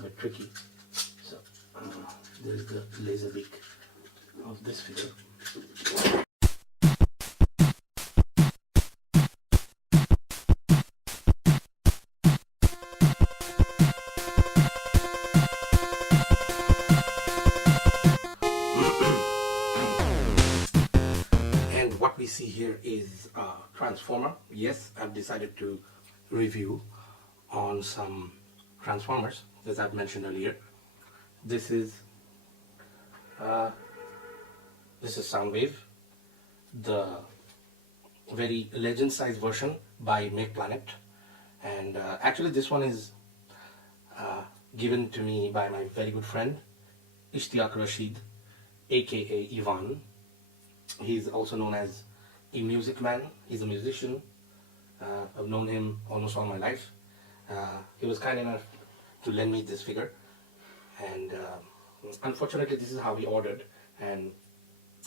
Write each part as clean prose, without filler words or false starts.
a bit tricky. So there is the laser beak of this figure. And what we see here is a transformer. Yes, I've decided to review on some transformers, as I've mentioned earlier. This is Soundwave, the very legend size version by Mech Planet, and actually this one is given to me by my very good friend Ishtiak Rashid, aka Ivan. He's also known as a music man. He's a musician. I've known him almost all my life. He was kind enough to lend me this figure, and unfortunately this is how we ordered, and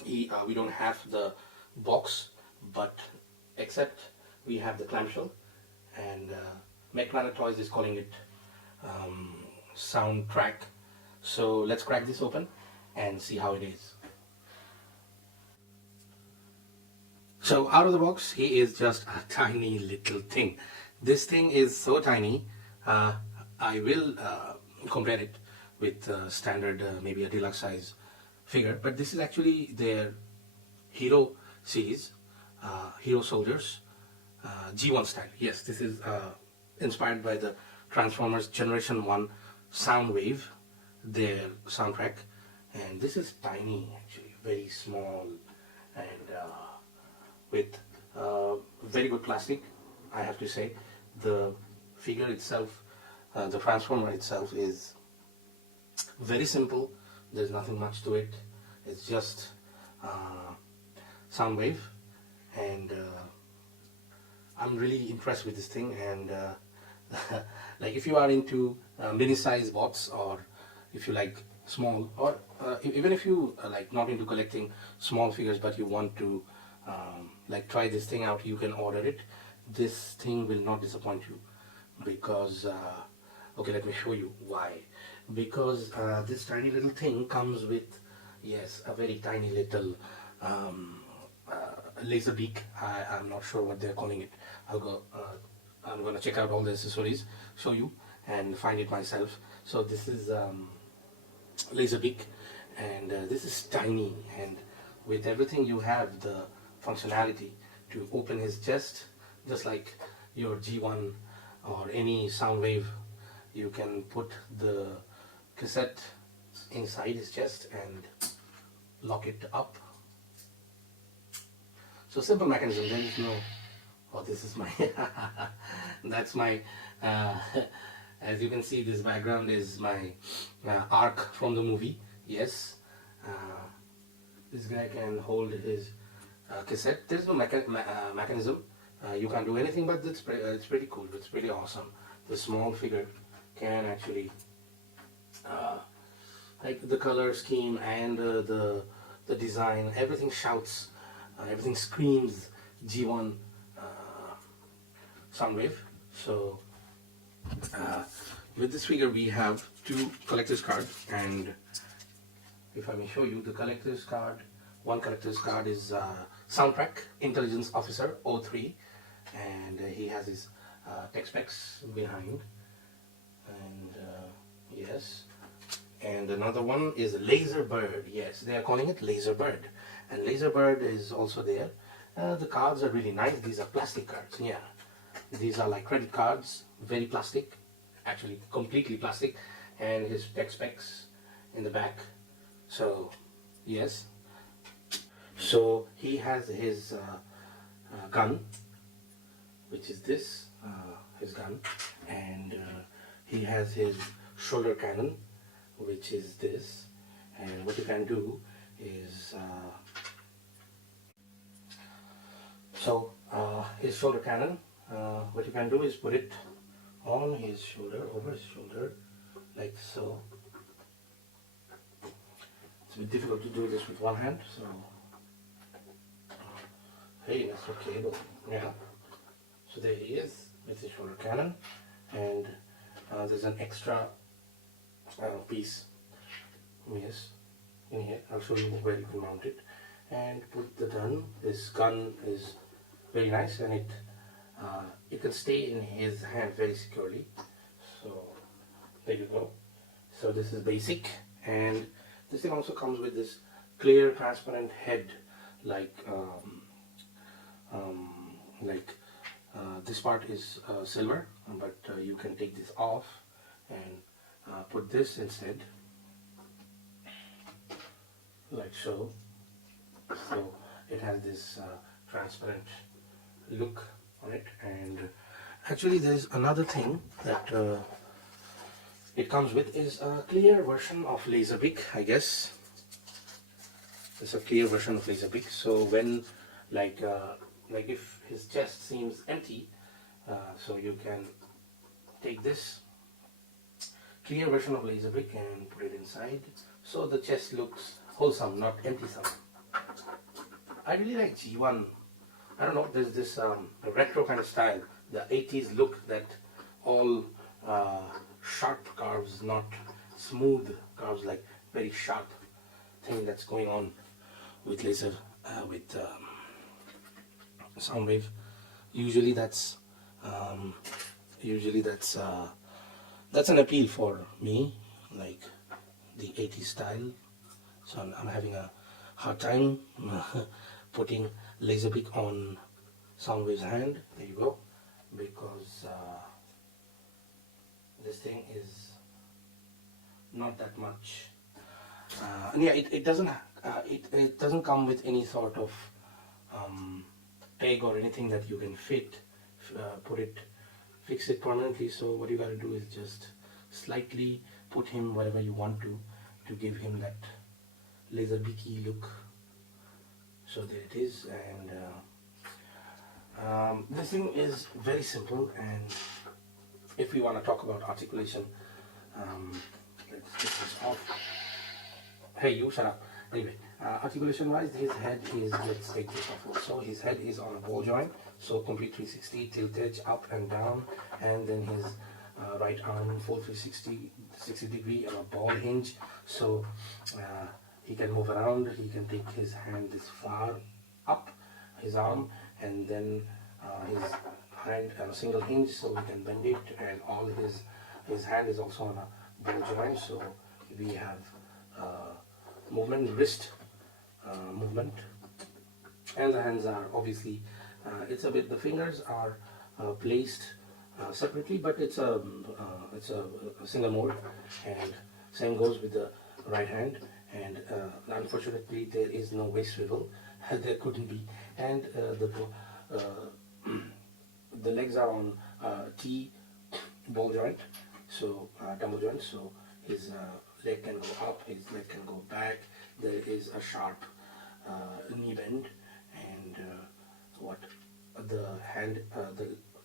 we don't have the box, but except we have the clamshell, and Mech Planet Toys is calling it soundtrack. So let's crack this open and see how it is. So out of the box, he is just a tiny little thing. This thing is so tiny, I will compare it with standard, maybe a deluxe size figure, but this is actually their Hero series, Hero Soldiers, G1 style. Yes, this is inspired by the Transformers Generation 1 Soundwave, their soundtrack, and this is tiny, actually very small, and with very good plastic, I have to say. The figure itself, the transformer itself, is very simple. There's nothing much to it. It's just Soundwave, and I'm really impressed with this thing. And like, if you are into mini size bots, or if you like small, or even if you like not into collecting small figures but you want to like try this thing out, you can order it. This thing will not disappoint you, because okay, let me show you why. Because this tiny little thing comes with, yes, a very tiny little laser beak. I'm not sure what they're calling it. I'm gonna check out all the accessories, show you, and find it myself. So this is laser beak, and this is tiny, and with everything you have the functionality to open his chest, just like your G1 or any Soundwave. You can put the cassette inside his chest and lock it up. So simple mechanism. There is no, oh, this is my that's my as you can see, this background is my Ark from the movie. Yes, this guy can hold his cassette. There's no mechanism. You can't do anything, but it's pretty cool. It's pretty awesome. The small figure can actually like the color scheme and the design, everything shouts, everything screams G1 Soundwave. So with this figure we have two collector's cards, and if I may show you the collector's card, one collector's card is Soundtrack Intelligence Officer 03, and he has his tech specs behind, and yes, and another one is Laser Bird. Yes, they are calling it Laser Bird, and Laser Bird is also there. The cards are really nice. These are plastic cards. Yeah, these are like credit cards, very plastic, actually completely plastic, and his tech specs in the back. So yes, so he has his gun, which is this, his gun, and he has his shoulder cannon, which is this. And what you can do is his shoulder cannon, what you can do is put it on his shoulder, over his shoulder, like so. It's a bit difficult to do this with one hand, so hey, that's okay though. Yeah, so there he is with his shoulder cannon, and there's an extra piece. Yes, in here. I'll show you where you can mount it and put the gun. This gun is very nice, and it can stay in his hand very securely. So there you go. So this is basic, and this thing also comes with this clear transparent head, like this part is silver, but you can take this off and put this instead, like so. So it has this transparent look on it. And actually there's another thing that it comes with is a clear version of Laserbeak, I guess. It's a clear version of Laserbeak. So when like if his chest seems empty, so you can take this clear version of Laserbeak and put it inside, so the chest looks wholesome, not empty some. I really like G1. I don't know, there's this retro kind of style, the 80s look, that all sharp curves, not smooth curves, like very sharp thing that's going on with laser, with Soundwave. Usually that's an appeal for me, like the 80s style. So I'm having a hard time putting Laserbeak on Soundwave's hand. There you go, because this thing is not that much. And yeah, it doesn't come with any sort of peg or anything that you can fix it permanently. So what you gotta do is just slightly put him wherever you want to give him that Laserbeaky look. So there it is. And this thing is very simple, and if we want to talk about articulation, let's get this off. Hey, you shut up. Anyway, articulation wise, his head is, let's take this off also. His head is on a ball joint, so complete 360, tilt edge up and down, and then his right arm full 60 degree on a ball hinge, so he can move around. He can take his hand this far up, his arm, and then his hand on a single hinge, so we can bend it, and all his hand is also on a ball joint, so we have movement, wrist movement, and the hands are obviously it's a bit, the fingers are placed separately, but it's a single mode, and same goes with the right hand. And unfortunately there is no waist swivel. There couldn't be, and the legs are on T ball joint, so double joint, so his leg can go up, his leg can go back. There is a sharp knee bend, and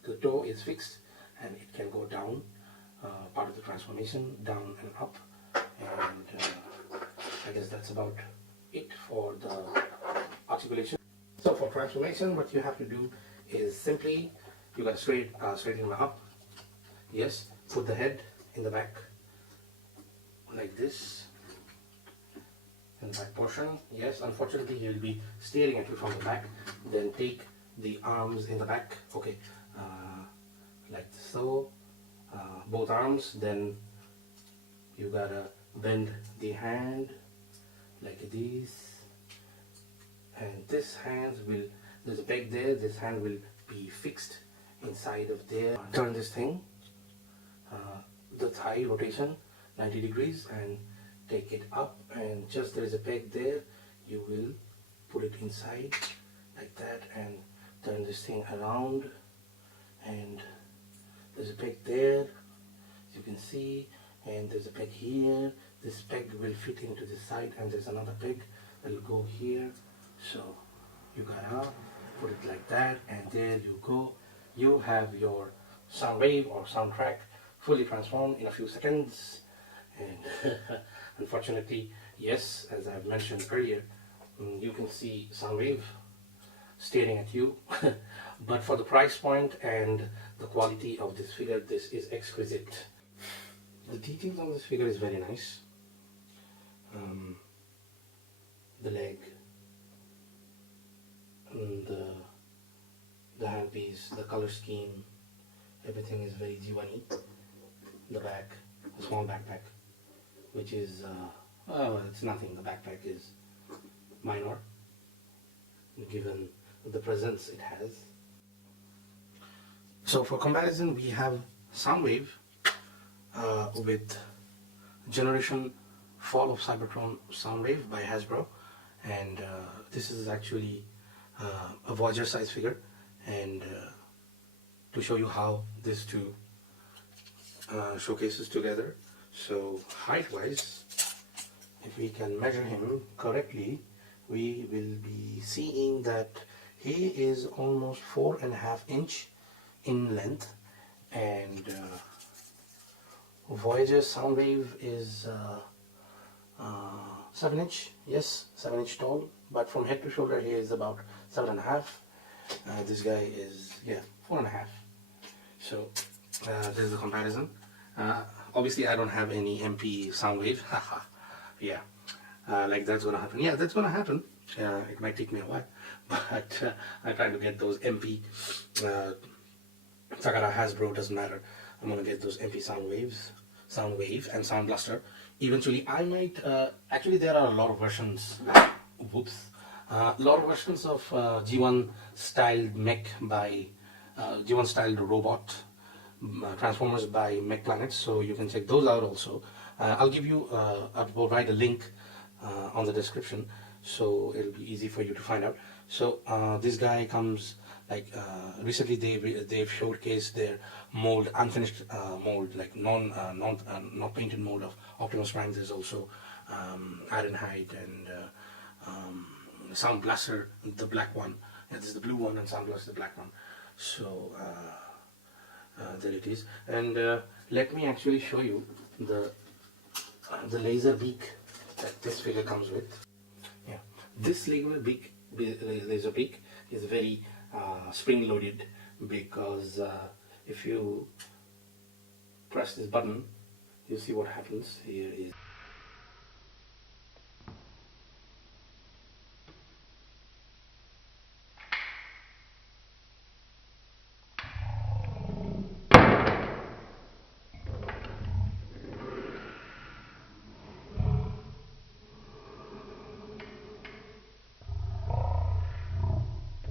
the toe is fixed, and it can go down, part of the transformation, down and up. And I guess that's about it for the articulation. So for transformation, what you have to do is simply, you got to straighten him up. Yes, put the head in the back like this, in the back portion. Yes, unfortunately he will be staring at you from the back. Then take the arms in the back, okay, like so, both arms. Then you gotta bend the hand like this, and this hand will, there's a peg there, this hand will be fixed inside of there. Turn this thing, the thigh rotation 90 degrees, and take it up, and just there is a peg there, you will put it inside like that, and turn this thing around, and there's a peg there, as you can see, and there's a peg here. This peg will fit into this side, and there's another peg that will go here. So you gotta put it like that, and there you go. You have your Soundwave or soundtrack fully transformed in a few seconds. And unfortunately, yes, as I've mentioned earlier, you can see Soundwave staring at you. But for the price point and the quality of this figure, this is exquisite. the details on this figure is very nice. The leg, and the handpiece, the color scheme, everything is very G1-y. The back, a small backpack, which is, it's nothing. The backpack is minor, given the presence it has. So for comparison, we have Soundwave with Generation Fall of Cybertron Soundwave by Hasbro, and this is actually a Voyager size figure, and to show you how these two showcases together. So height wise, if we can measure him correctly, we will be seeing that he is almost 4.5 inch in length, and Voyager Soundwave is 7 inch, yes, 7 inch tall, but from head to shoulder he is about 7.5. This guy is, yeah, 4.5. So there's the comparison. Obviously I don't have any MP Soundwave. Yeah, like that's gonna happen. Yeah, that's gonna happen. It might take me a while, but I try to get those MP Takara, Hasbro, doesn't matter. I'm gonna get those MP Soundwave and Sound Blaster. Eventually I might, actually there are a lot of versions, whoops, a lot of versions of G1 styled mech by G1 styled robot Transformers by Mech Planet, so you can check those out also. I'll give you, I'll provide a link on the description, so it'll be easy for you to find out. So this guy comes, like recently they've showcased their mold, unfinished mold, like not painted mold of Optimus Prime. There's also Ironhide and Sound Blaster, the black one. Yeah, this is the blue one, and Sound Blaster, the black one. So there it is, and let me actually show you the laser beak that this figure comes with. Yeah, this laser beak is very spring loaded, because if you press this button, you see what happens. Here is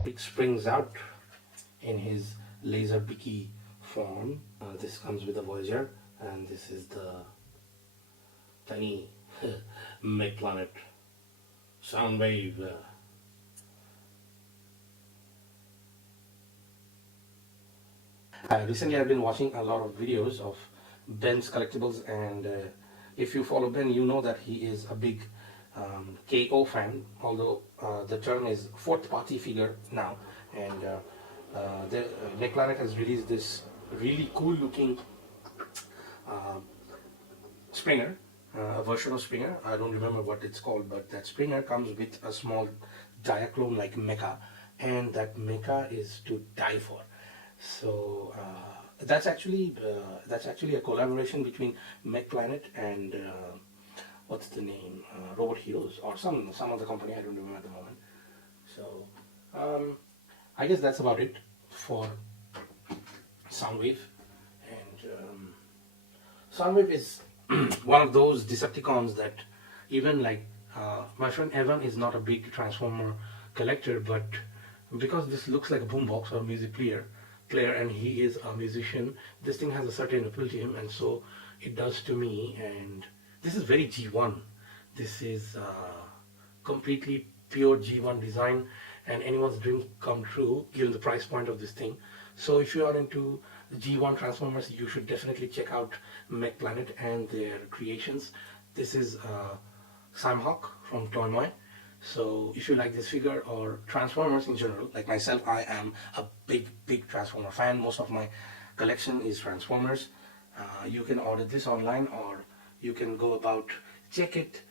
it springs out in his laser beaky form. This comes with the Voyager, and this is the tiny Mech Planet Soundwave. Recently I've been watching a lot of videos of Ben's collectibles, and if you follow Ben, you know that he is a big KO fan, although the term is fourth party figure now, and Mech Planet has released this really cool looking Springer, a version of Springer. I don't remember what it's called, but that Springer comes with a small Diaclone like mecha, and that mecha is to die for. So that's actually a collaboration between Mech Planet and what's the name, Robot Heroes, or some other company, I don't remember at the moment. So I guess that's about it for Soundwave. And Soundwave is one of those Decepticons that even like my friend Evan is not a big Transformer collector, but because this looks like a boombox or a music player, and he is a musician, this thing has a certain appeal to him, and so it does to me. And this is very G1. This is completely pure G1 design, and anyone's dream come true given the price point of this thing. So if you are into the G1 Transformers, you should definitely check out Mech Planet and their creations. This is Sam Hawk from TOY MOY. So if you like this figure or Transformers in general, like myself, I am a big Transformer fan. Most of my collection is Transformers. You can order this online, or you can go about check it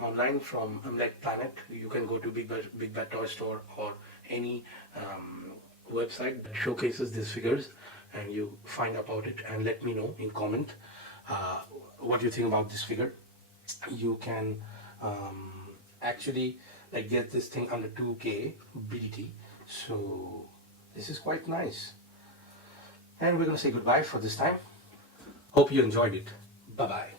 online from Mech Planet. You can go to Big Bad Toy Store or any website that showcases these figures, and you find about it and let me know in comment what do you think about this figure? You can actually like get this thing under 2K BDT, so this is quite nice. And we're gonna say goodbye for this time. Hope you enjoyed it. Bye bye.